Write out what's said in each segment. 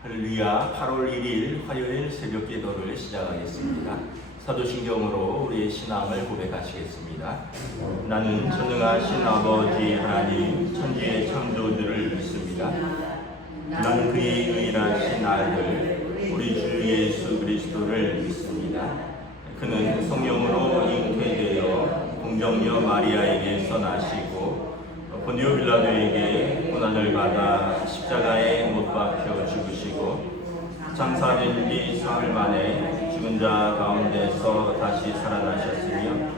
할렐루야. 8월 1일 화요일 새벽 기도를 시작하겠습니다. 사도신경으로 우리의 신앙을 고백하시겠습니다. 나는 전능하신 아버지 하나님 천지의 창조주를 믿습니다. 나는 그의 유일하신 아들 우리 주 예수 그리스도를 믿습니다. 그는 성령으로 잉태되어 공정녀 마리아에게서 나시고 본디오 빌라도에게 고난을 받아 십자가에 못 박혀 죽으시고 장사된 뒤 사흘 만에 죽은 자 가운데서 다시 살아나셨으며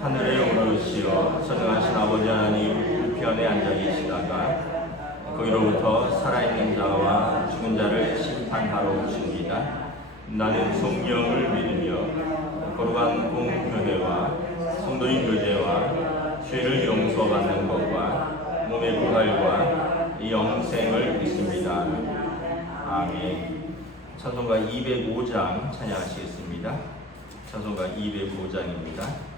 하늘에 오르시어 전능하신 아버지 하나님 우편에 앉아 계시다가 거기로부터 살아있는 자와 죽은 자를 심판하러 오십니다. 나는 성령을 믿으며 거룩한 공교회와 성도인 교제와 죄를 용서받는 것과 몸의 부활과 영생을 믿습니다. 아멘. 찬송가 205장 찬양하시겠습니다. 찬송가 205장입니다.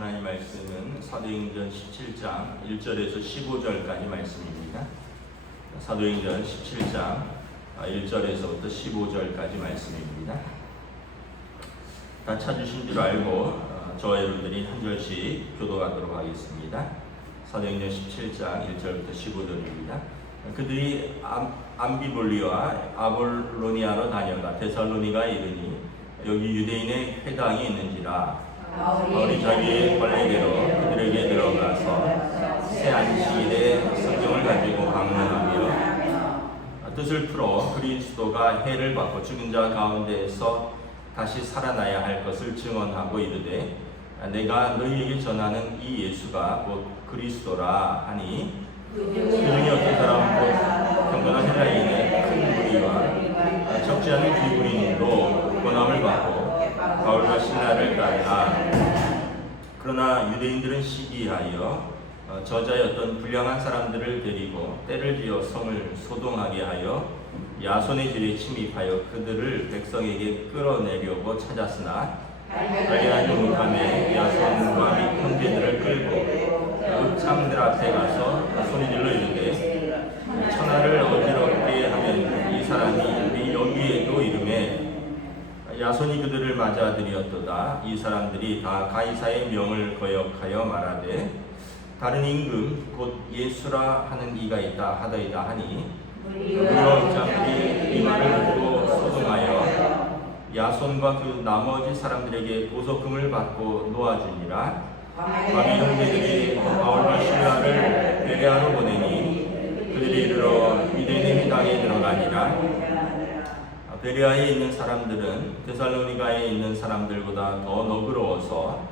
하나님 말씀은 사도행전 17장 1절에서 15절까지 말씀입니다. 사도행전 17장 1절에서부터 15절까지 말씀입니다. 다 찾으신 줄 알고 저와 여러분들이 한 절씩 교도하도록 하겠습니다. 사도행전 17장 1절부터 15절입니다. 그들이 암비볼리와 아볼로니아로 다녀가 데살로니가에 이르니 여기 유대인의 회당이 있는지라 바울이 자기의 관례대로 그들에게 들어가서 새 안식일에 성경을 가지고 강론하며 뜻을 풀어 그리스도가 해를 받고 죽은 자 가운데에서 다시 살아나야 할 것을 증언하고 이르되 내가 너희에게 전하는 이 예수가 곧 그리스도라 하니 그 중에 어떤 사람은 곧 경건한 헬라인의 큰 무리와 적지 않은 비구린도 권함을 받고 바울과 실라를 따라 그러나 유대인들은 시기하여 저자의 어떤 불량한 사람들을 데리고 때를 지어 성을 소동하게 하여 야손의 집에 침입하여 그들을 백성에게 끌어내려고 찾았으나 발견하지 못하며 야손과 및 형제들을 끌고 읍창들 앞에 가서 소리질러 이르되 천하를 어지럽게 하면 이 사람이 우리 여기에도 이름에 야손이 그들을 맞아들이었도다. 이 사람들이 다 가이사의 명을 거역하여 말하되 다른 임금 곧 예수라 하는 이가 있다 하더이다 하니 무역장들이 이 말을 듣고 소동하여 야손과 그 나머지 사람들에게 보석금을 받고 놓아주니라. 밤에 형제들이 바울과 실라를 베레아로 보내니 그들이 이르러 유대인의 회당에 들어가니라. 베레아에 있는 사람들은 데살로니가에 있는 사람들보다 더 너그러워서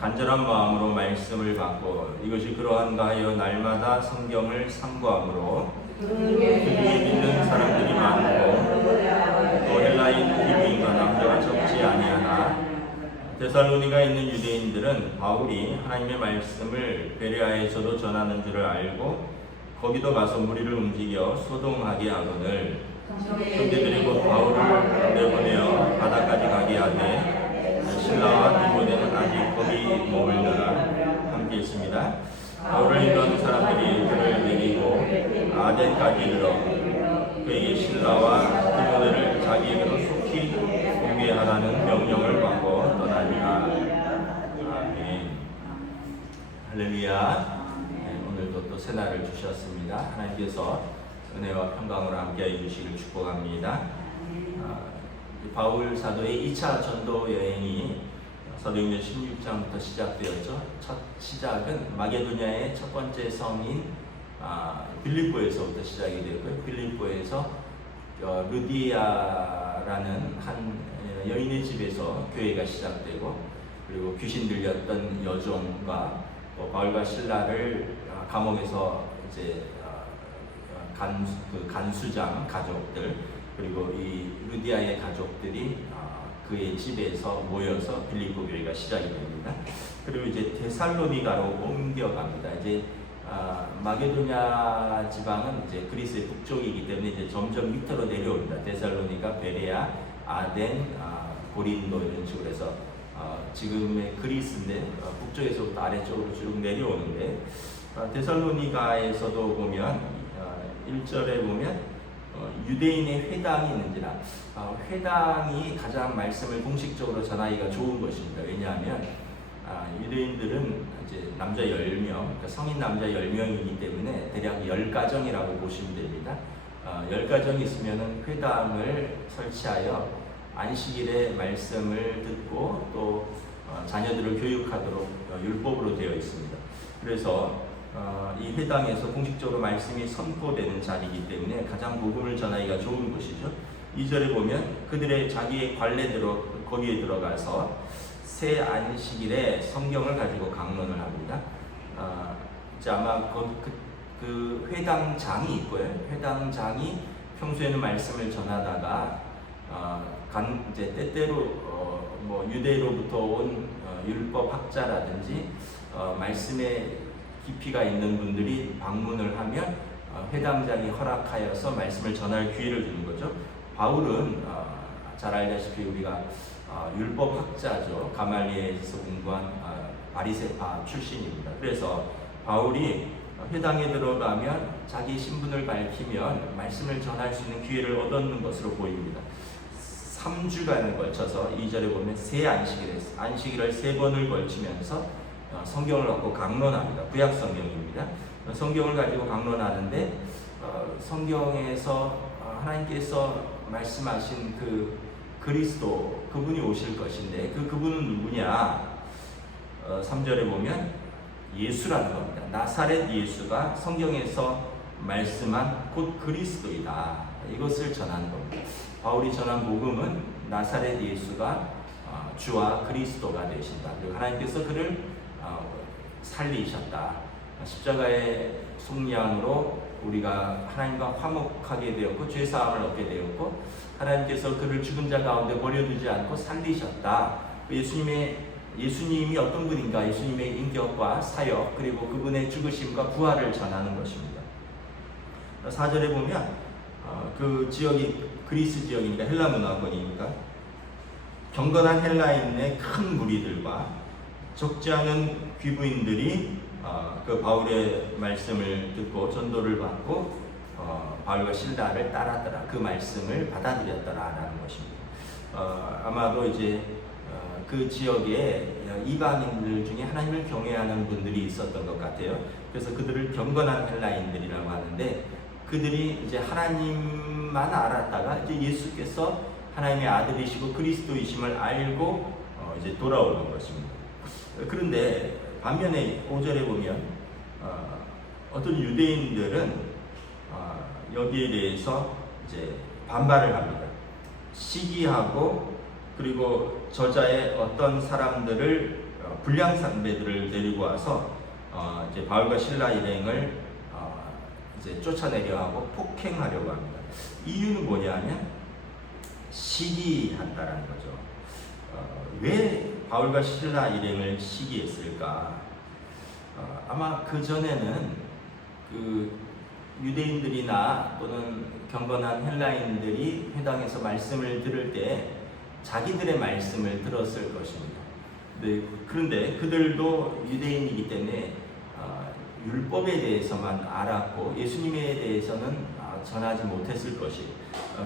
간절한 마음으로 말씀을 받고 이것이 그러한가 하여 날마다 성경을 상고함으로 그중에 믿는 사람들이 많고 또 헬라인 기부인과 남자가 적지 아니하나 데살로니가에 있는 유대인들은 바울이 하나님의 말씀을 베레아에서도 전하는 줄을 알고 거기도 가서 무리를 움직여 소동하게 하거늘 형제들이 곧 바울을 내보내어 바다까지 가게 하되 실라와 디모데는 아직 거기 머물더라. 함께 있습니다. 바울을 인도하는 사람들이 그를 내리고 아덴까지 이르러 그에게 실라와 디모데를 자기에게로 속히 오게 하라는 명령을 받고 떠나니라. 아멘. 할렐루야. 오늘도 또 새날을 주셨습니다. 하나님께서 은혜와 평강으로 함께해 주시길 축복합니다. 바울 사도의 2차 전도 여행이 사도행전 16장부터 시작되었죠. 첫 시작은 마게도냐의 첫 번째 성인 빌립보에서부터 시작이 되었고요. 빌립보에서 루디아라는 한 여인의 집에서 교회가 시작되고 그리고 귀신 들렸던 여종과 바울과 실라를 감옥에서 이제 간수장 가족들 그리고 이 루디아의 가족들이 그의 집에서 모여서 빌립보 교회가 시작이 됩니다. 그리고 이제 데살로니가로 옮겨갑니다. 이제 마게도냐 지방은 이제 그리스의 북쪽이기 때문에 이제 점점 밑으로 내려옵니다. 데살로니가, 베레아, 아덴, 고린도 이런 식으로 해서 지금의 그리스인데 북쪽에서부터 아래쪽으로 쭉 내려오는데 데살로니가에서도 보면 1절에 보면 유대인의 회당이 있는지라 회당이 가장 말씀을 공식적으로 전하기가 좋은 것입니다. 왜냐하면 유대인들은 이제 남자 10명, 그러니까 성인 남자 10명이기 때문에 대략 10가정이라고 보시면 됩니다. 10가정이 있으면 회당을 설치하여 안식일에 말씀을 듣고 또 자녀들을 교육하도록 율법으로 되어 있습니다. 그래서 이 회당에서 공식적으로 말씀이 선포되는 자리이기 때문에 가장 복음을 전하기가 좋은 곳이죠. 2절에 보면 그들의 자기의 관례대로 거기에 들어가서 새 안식일에 성경을 가지고 강론을 합니다. 이제 아마 그 회당장이 있고요. 회당장이 평소에는 말씀을 전하다가 이제 때때로 뭐 유대로부터 온 율법 학자라든지 말씀에 깊이가 있는 분들이 방문을 하면 회당장이 허락하여서 말씀을 전할 기회를 주는 거죠. 바울은 잘 알다시피 우리가 율법 학자죠. 가말리엘에서 공부한 바리새파 출신입니다. 그래서 바울이 회당에 들어가면 자기 신분을 밝히면 말씀을 전할 수 있는 기회를 얻는 것으로 보입니다. 3주간에 걸쳐서 2절에 보면 세 안식일을 3번을 걸치면서 성경을 갖고 강론합니다. 구약 성경입니다. 성경을 가지고 강론하는데 성경에서 하나님께서 말씀하신 그 그리스도 그분이 오실 것인데 그분은 누구냐? 3절에 보면 예수라는 겁니다. 나사렛 예수가 성경에서 말씀한 곧 그리스도이다. 이것을 전하는 겁니다. 바울이 전한 복음은 나사렛 예수가 주와 그리스도가 되신다. 그리고 하나님께서 그를 살리셨다. 십자가의 속량으로 우리가 하나님과 화목하게 되었고 죄사함을 얻게 되었고 하나님께서 그를 죽은 자 가운데 버려두지 않고 살리셨다. 예수님이 어떤 분인가? 예수님의 인격과 사역 그리고 그분의 죽으심과 부활을 전하는 것입니다. 4절에 보면 그 지역이 그리스 지역이니까 헬라 문화권이니까 경건한 헬라인의 큰 무리들과 적지 않은 귀부인들이 그 바울의 말씀을 듣고 전도를 받고 바울과 실라를 따랐더라. 그 말씀을 받아들였더라라는 것입니다. 아마도 이제 그 지역에 이방인들 중에 하나님을 경외하는 분들이 있었던 것 같아요. 그래서 그들을 경건한 헬라인들이라고 하는데 그들이 이제 하나님만 알았다가 이제 예수께서 하나님의 아들이시고 그리스도이심을 알고 이제 돌아오는 것입니다. 그런데 반면에 5절에 보면 어떤 유대인들은 여기에 대해서 이제 반발을 합니다. 시기하고 그리고 저자의 어떤 사람들을 불량 선배들을 데리고 와서 이제 바울과 실라 일행을 이제 쫓아내려 하고 폭행하려고 합니다. 이유는 뭐냐면 시기한다라는 거죠. 왜 바울과 실라 일행을 시기했을까? 아마 그 전에는 그 유대인들이나 또는 경건한 헬라인들이 회당에서 말씀을 들을 때 자기들의 말씀을 들었을 것입니다. 그런데 그들도 유대인이기 때문에 율법에 대해서만 알았고 예수님에 대해서는 전하지 못했을 것이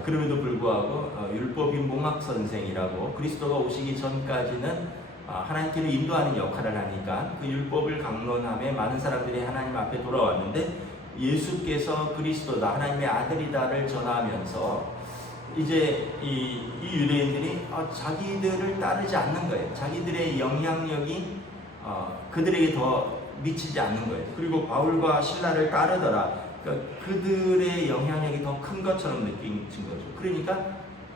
그럼에도 불구하고 율법이 몽학선생이라고 그리스도가 오시기 전까지는 하나님께로 인도하는 역할을 하니까 그 율법을 강론함에 많은 사람들이 하나님 앞에 돌아왔는데 예수께서 그리스도다 하나님의 아들이다를 전하면서 이제 이 유대인들이 자기들을 따르지 않는 거예요. 자기들의 영향력이 그들에게 더 미치지 않는 거예요. 그리고 바울과 실라를 따르더라. 그러니까 그들의 영향력이 더 큰 것처럼 느낀 거죠. 그러니까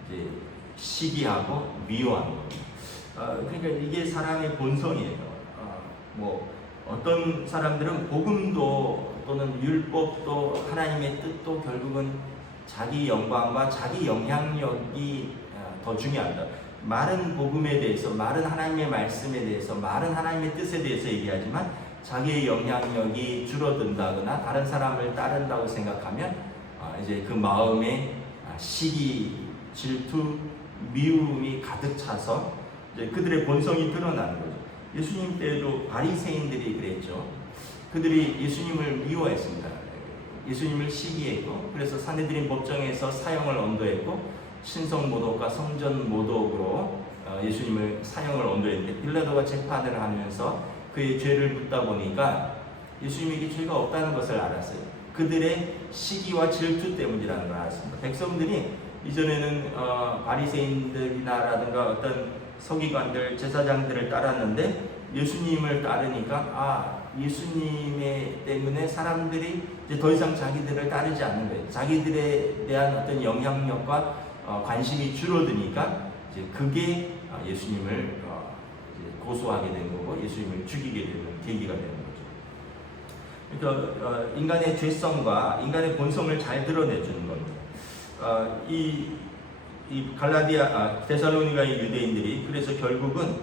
이제 시기하고 미워하는 겁니다. 그러니까 이게 사람의 본성이에요. 뭐 어떤 사람들은 복음도 또는 율법도 하나님의 뜻도 결국은 자기 영광과 자기 영향력이 더 중요하다. 말은 복음에 대해서, 말은 하나님의 말씀에 대해서, 말은 하나님의 뜻에 대해서 얘기하지만 자기의 영향력이 줄어든다거나 다른 사람을 따른다고 생각하면 이제 그 마음에 시기, 질투, 미움이 가득 차서 이제 그들의 본성이 드러나는 거죠. 예수님 때도 바리새인들이 그랬죠. 그들이 예수님을 미워했습니다. 예수님을 시기했고 그래서 산헤드린 법정에서 사형을 언도했고 신성 모독과 성전 모독으로 예수님을 사형을 언도했는데 빌라도가 재판을 하면서 그의 죄를 묻다 보니까 예수님에게 죄가 없다는 것을 알았어요. 그들의 시기와 질투 때문이라는 걸 알았습니다. 백성들이 이전에는 바리새인들이나라든가 어떤 서기관들, 제사장들을 따랐는데 예수님을 따르니까 예수님의 때문에 사람들이 이제 더 이상 자기들을 따르지 않는 거예요. 자기들에 대한 어떤 영향력과 관심이 줄어드니까 이제 그게 예수님을 이제 고소하게 된 거고 예수님을 죽이게 되는 계기가 되는 거죠. 그러니까 인간의 죄성과 인간의 본성을 잘 드러내주는 겁니다. 이 데살로니가의 유대인들이 그래서 결국은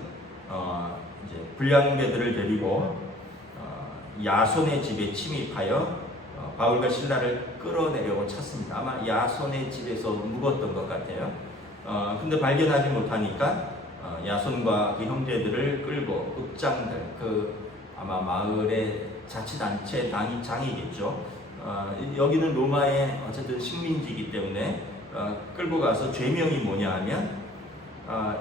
이제 불량배들을 데리고 야손의 집에 침입하여 바울과 실라를 끌어내려고 쳤습니다. 아마 야손의 집에서 묵었던 것 같아요. 근데 발견하지 못하니까 야손과 그 형제들을 끌고 읍장들, 아마 마을의 자치단체 장이겠죠. 여기는 로마의 어쨌든 식민지이기 때문에 끌고 가서 죄명이 뭐냐 하면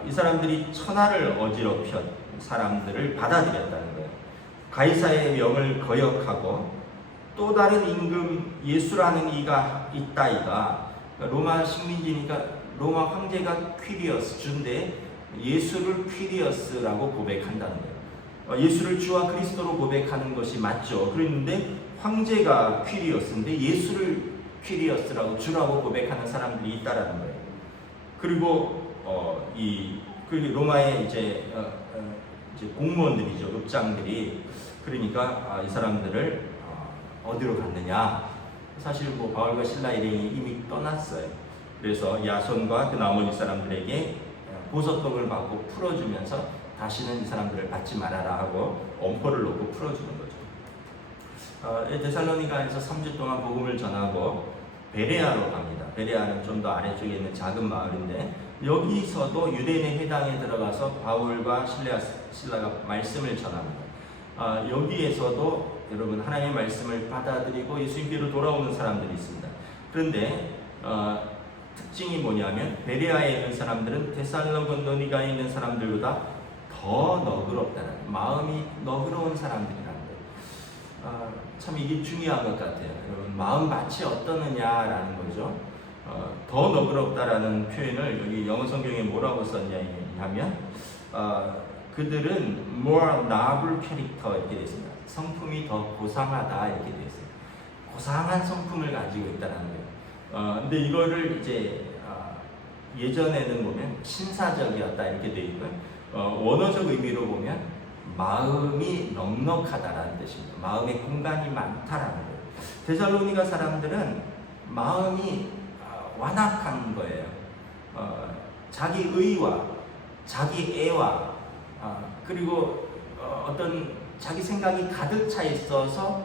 이 사람들이 천하를 어지럽힌 사람들을 받아들였다는 거예요. 가이사의 명을 거역하고 또 다른 임금 예수라는 이가 있다이가, 로마 식민지니까 로마 황제가 퀴리어스 주인데 예수를 퀴리어스라고 고백한다는 거예요. 예수를 주와 그리스도로 고백하는 것이 맞죠. 그런데 황제가 퀴리어스인데 예수를 퀴리어스라고 주라고 고백하는 사람들이 있다라는 거예요. 그리고 그 로마의 이제 공무원들이죠, 읍장들이. 그러니까 이 사람들을 어디로 갔느냐? 사실 뭐 바울과 실라 일행이 이미 떠났어요. 그래서 야손과 그 나머지 사람들에게 보석금을 받고 풀어주면서 다시는 이 사람들을 받지 말아라 하고 엄포를 놓고 풀어주는 거죠. 데살로니가에서 3주 동안 복음을 전하고 베레아로 갑니다. 베레아는 좀 더 아래쪽에 있는 작은 마을인데, 여기서도 유대인의 회당에 들어가서 바울과 실라가 말씀을 전합니다. 여기에서도 여러분 하나님의 말씀을 받아들이고 예수님께로 돌아오는 사람들이 있습니다. 그런데 특징이 뭐냐면 베레아에 있는 사람들은 데살로니가에 있는 사람들보다 더 너그럽다는, 마음이 너그러운 사람들이라는 거예요. 참 이게 중요한 것 같아요. 여러분, 마음밭이 어떠느냐라는 거죠. 더 너그럽다라는 표현을 여기 영어 성경에 뭐라고 썼냐 하면 그들은 more noble character 이렇게 되어 있습니다. 성품이 더 고상하다 이렇게 되어 있어요. 고상한 성품을 가지고 있다는 거예요. 근데 이거를 이제 예전에는 보면 신사적이었다 이렇게 되어 있고요. 원어적 의미로 보면 마음이 넉넉하다라는 뜻입니다. 마음의 공간이 많다라는 거예요. 데살로니가 사람들은 마음이 완악한 거예요. 자기 의와 자기 애와 그리고 어떤 자기 생각이 가득 차 있어서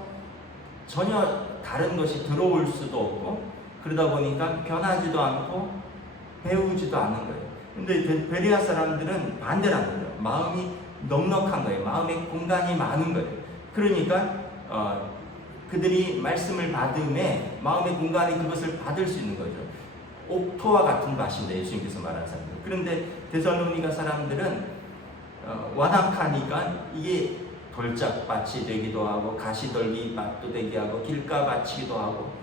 전혀 다른 것이 들어올 수도 없고, 그러다 보니까 변하지도 않고 배우지도 않는 거예요. 근데 베레아 사람들은 반대라는 거예요. 마음이 넉넉한 거예요. 마음의 공간이 많은 거예요. 그러니까 그들이 말씀을 받음에 마음의 공간이 그것을 받을 수 있는 거죠. 옥토와 같은 밭인데, 예수님께서 말하는 사람들. 그런데 데살로니가 사람들은 완악하니까 이게 돌짝밭이 되기도 하고 가시떨기 밭도 되게 하고 길가밭이기도 하고,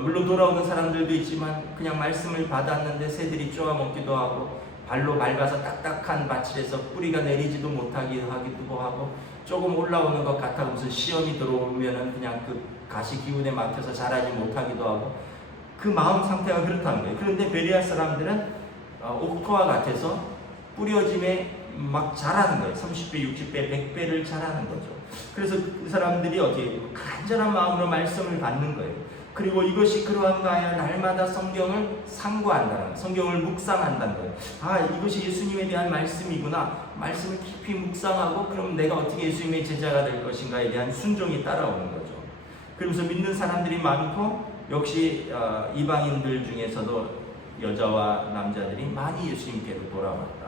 물론 돌아오는 사람들도 있지만 그냥 말씀을 받았는데 새들이 쪼아먹기도 하고, 발로 밟아서 딱딱한 밭이라서 뿌리가 내리지도 못하기도 하고, 조금 올라오는 것 같아 무슨 시험이 들어오면은 그냥 그 가시 기운에 막혀서 자라지 못하기도 하고, 그 마음 상태가 그렇다는 거예요. 그런데 베레아 사람들은 옥토와 같아서 뿌려짐에 막 자라는 거예요. 30배, 60배, 100배를 자라는 거죠. 그래서 그 사람들이 어떻게 간절한 마음으로 말씀을 받는 거예요. 그리고 이것이 그러한가 하여 날마다 성경을 상고한다는 거예요. 성경을 묵상한다는 거예요. 이것이 예수님에 대한 말씀이구나. 말씀을 깊이 묵상하고, 그럼 내가 어떻게 예수님의 제자가 될 것인가에 대한 순종이 따라오는 거죠. 그러면서 믿는 사람들이 많고, 역시 이방인들 중에서도 여자와 남자들이 많이 예수님께로 돌아왔다.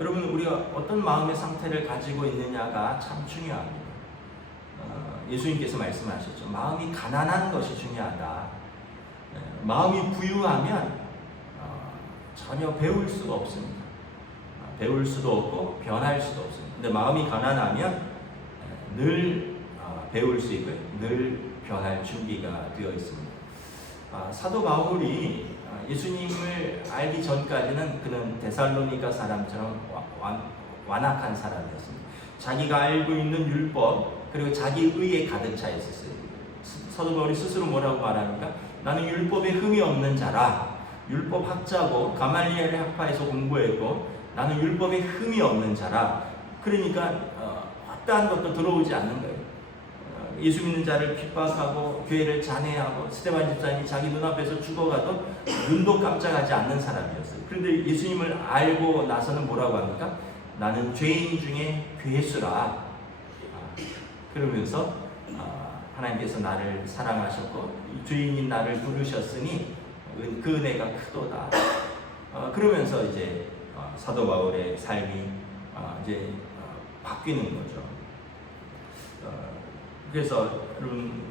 여러분, 우리가 어떤 마음의 상태를 가지고 있느냐가 참 중요합니다. 예수님께서 말씀하셨죠. 마음이 가난한 것이 중요하다. 마음이 부유하면 전혀 배울 수가 없습니다. 배울 수도 없고 변할 수도 없습니다. 근데 마음이 가난하면 늘 배울 수 있고요. 늘 변할 준비가 되어 있습니다. 사도 바울이 예수님을 알기 전까지는 그는 데살로니가 사람처럼 완악한 사람이었습니다. 자기가 알고 있는 율법, 그리고 자기 의에 가득 차 있었어요. 사도 바울이 스스로 뭐라고 말합니까? 나는 율법에 흠이 없는 자라. 율법 학자고 가말리엘의 학파에서 공부했고, 나는 율법에 흠이 없는 자라. 그러니까 어떠한 것도 들어오지 않는 거예요. 예수 믿는 자를 핍박하고 교회를 잔해하고 스데반 집사님이 자기 눈앞에서 죽어가도 눈도 깜짝하지 않는 사람이었어요. 그런데 예수님을 알고 나서는 뭐라고 합니까? 나는 죄인 중에 괴수라. 그러면서 하나님께서 나를 사랑하셨고 죄인인 나를 부르셨으니 그 은혜가 크도다. 그러면서 이제 사도 바울의 삶이 이제 바뀌는 거죠. 그래서 여러분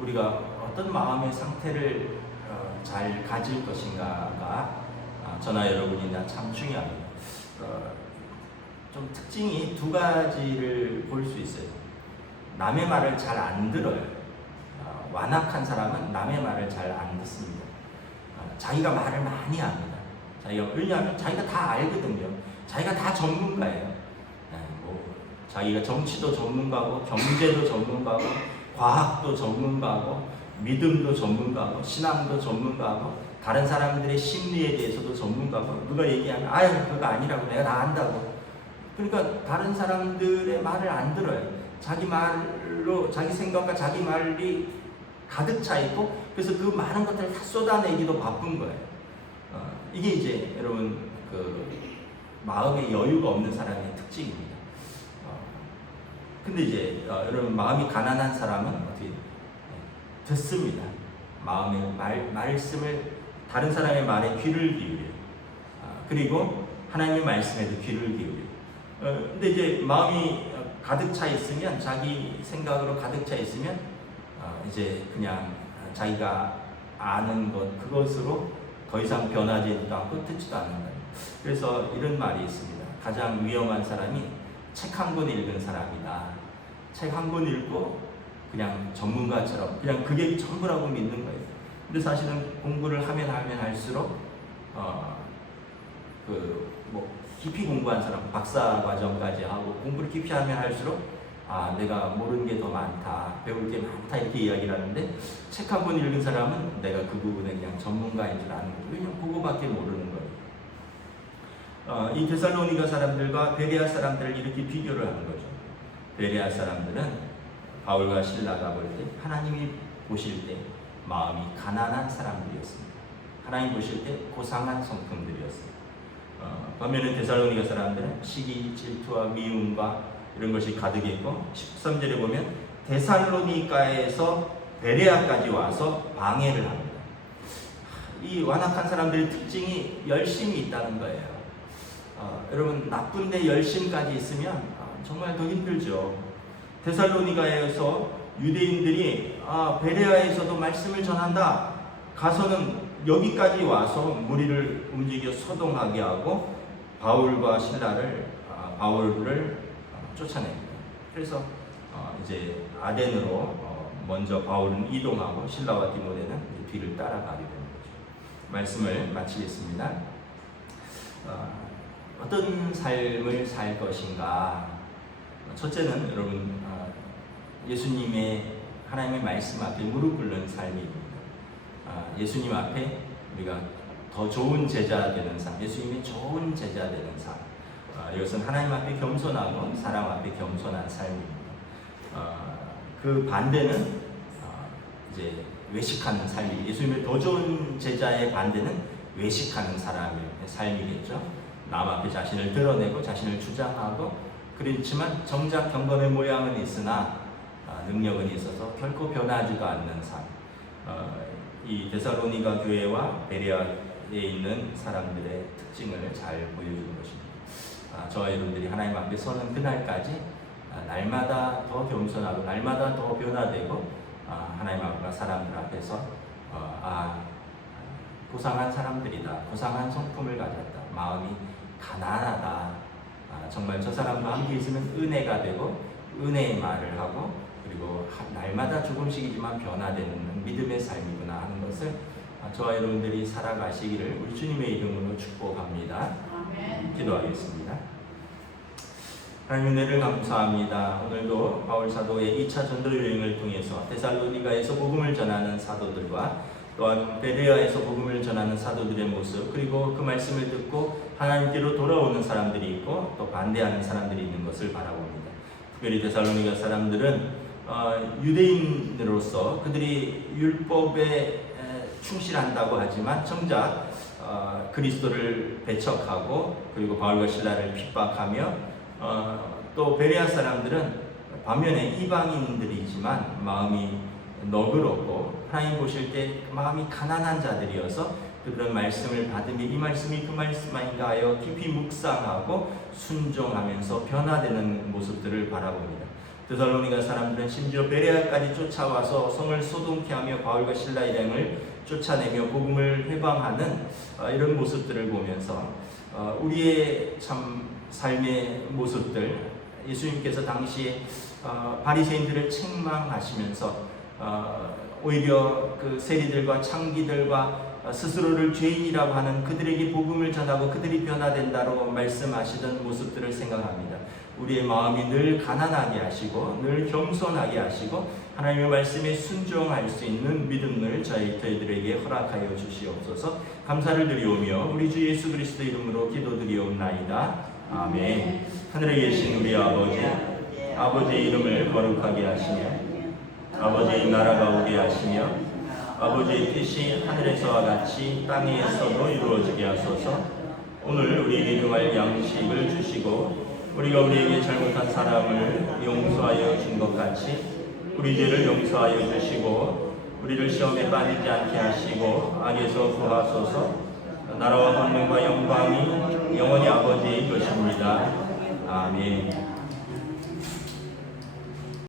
우리가 어떤 마음의 상태를 잘 가질 것인가가 저나 여러분이나 참 중요합니다. 좀 특징이 두 가지를 볼 수 있어요. 남의 말을 잘 안 들어요. 완악한 사람은 남의 말을 잘 안 듣습니다. 자기가 말을 많이 합니다. 왜냐하면 자기가 다 알거든요. 자기가 다 전문가예요. 자기가 정치도 전문가고, 경제도 전문가고, 과학도 전문가고, 믿음도 전문가고, 신앙도 전문가고, 다른 사람들의 심리에 대해서도 전문가고, 누가 얘기하면 아유 그거 아니라고 내가 다 안다고. 그러니까 다른 사람들의 말을 안 들어요. 자기 말로 자기 생각과 자기 말이 가득 차 있고, 그래서 그 많은 것들을 다 쏟아내기도 바쁜 거예요. 이게 이제 여러분 마음의 여유가 없는 사람의 특징입니다. 근데 이제 여러분 마음이 가난한 사람은 어떻게 듣습니다. 마음의 말씀을 다른 사람의 말에 귀를 기울여요. 그리고 하나님의 말씀에도 귀를 기울여요. 근데 이제 마음이 가득 차 있으면, 자기 생각으로 가득 차 있으면 이제 그냥 자기가 아는 그것으로 더 이상 변하지도 않고 듣지도 않는다. 그래서 이런 말이 있습니다. 가장 위험한 사람이 책 한 권 읽은 사람이다. 책 한 권 읽고 그냥 전문가처럼 그냥 그게 전부라고 믿는 거예요. 근데 사실은 공부를 하면 할수록 깊이 공부한 사람, 박사 과정까지 하고 공부를 깊이 하면 할수록 내가 모르는 게 더 많다, 배울 게 많다 이렇게 이야기를 하는데, 책 한 권 읽은 사람은 내가 그 부분에 그냥 전문가인 줄 아는 거죠. 그냥 그거밖에 모르는 거예요. 이 데살로니가 사람들과 베레아 사람들을 이렇게 비교를 하는 거죠. 베레아 사람들은 바울과 실라가 볼 때, 하나님이 보실 때 마음이 가난한 사람들이었습니다. 하나님 보실 때 고상한 성품들이었습니다. 반면에 데살로니가 사람들은 시기, 질투와 미움과 이런 것이 가득했고, 13절에 보면 데살로니가에서 베레아까지 와서 방해를 합니다. 이 완악한 사람들의 특징이 열심이 있다는 거예요. 여러분 나쁜데 열심까지 있으면 정말 더 힘들죠. 데살로니가에서 유대인들이 베레아에서도 말씀을 전한다, 가서는 여기까지 와서 무리를 움직여 소동하게 하고 바울과 신라를 바울을 쫓아냅니다. 그래서 이제 아덴으로 먼저 바울은 이동하고 신라와 디모데는 뒤를 따라가게 되는 거죠. 말씀을 마치겠습니다. 어떤 삶을 살 것인가? 첫째는 여러분 예수님의 하나님의 말씀 앞에 무릎 꿇는 삶입니다. 예수님 앞에 우리가 더 좋은 제자 되는 삶, 예수님의 좋은 제자 되는 삶. 이것은 하나님 앞에 겸손하고 사람 앞에 겸손한 삶입니다. 그 반대는 이제 외식하는 삶이, 예수님의 더 좋은 제자의 반대는 외식하는 사람의 삶이겠죠. 남 앞에 자신을 드러내고 자신을 주장하고, 그렇지만 정작 경건의 모양은 있으나 능력은 있어서 결코 변하지도 않는 삶. 이 데살로니가 교회와 베레아에 있는 사람들의 특징을 잘 보여주는 것입니다. 저와 여러분들이 하나님 앞에 서는 그날까지 날마다 더 겸손하고 날마다 더 변화되고, 하나님 앞과 사람들 앞에서 고상한 사람들이다, 고상한 성품을 가졌다, 마음이 가난하다, 정말 저 사람과 함께 있으면 은혜가 되고 은혜의 말을 하고, 그리고 날마다 조금씩이지만 변화되는 믿음의 삶이구나 하는 것을 저와 여러분들이 살아가시기를 우리 주님의 이름으로 축복합니다. 아멘. 기도하겠습니다. 하나님 은혜를 감사합니다. 오늘도 바울 사도의 2차 전도 여행을 통해서 데살로니가에서 복음을 전하는 사도들과 또한 베레아에서 복음을 전하는 사도들의 모습, 그리고 그 말씀을 듣고 하나님께로 돌아오는 사람들이 있고 또 반대하는 사람들이 있는 것을 바라봅니다. 특별히 데살로니가 사람들은 유대인으로서 그들이 율법에 충실한다고 하지만 정작 그리스도를 배척하고, 그리고 바울과 신라를 핍박하며, 또 베레아 사람들은 반면에 이방인들이지만 마음이 너그럽고 하나님 보실 때 마음이 가난한 자들이어서 그들은 말씀을 받으며 이 말씀이 그 말씀 아닌가 하여 깊이 묵상하고 순종하면서 변화되는 모습들을 바라봅니다. 데살로니가 사람들은 심지어 베레아까지 쫓아와서 성을 소동케 하며 바울과 실라 일행을 쫓아내며 복음을 회방하는 이런 모습들을 보면서 우리의 참 삶의 모습들, 예수님께서 당시에 바리새인들을 책망하시면서 오히려 그 세리들과 창기들과 스스로를 죄인이라고 하는 그들에게 복음을 전하고 그들이 변화된다로 말씀하시던 모습들을 생각합니다. 우리의 마음이 늘 가난하게 하시고 늘 겸손하게 하시고 하나님의 말씀에 순종할 수 있는 믿음을 저희들에게 허락하여 주시옵소서. 감사를 드리오며 우리 주 예수 그리스도 이름으로 기도드리옵나이다. 아멘. 하늘에 계신 우리 아버지, 아버지의 이름을 거룩하게 하시며 아버지의 나라가 오게 하시며 아버지의 뜻이 하늘에서와 같이 땅에서도 이루어지게 하소서. 오늘 우리에게 용할 양식을 주시고 우리가 우리에게 잘못한 사람을 용서하여 준 것 같이 우리 죄를 용서하여 주시고 우리를 시험에 빠지지 않게 하시고 악에서 구하소서. 나라와 권능과 영광이 영원히 아버지의 것입니다. 아멘.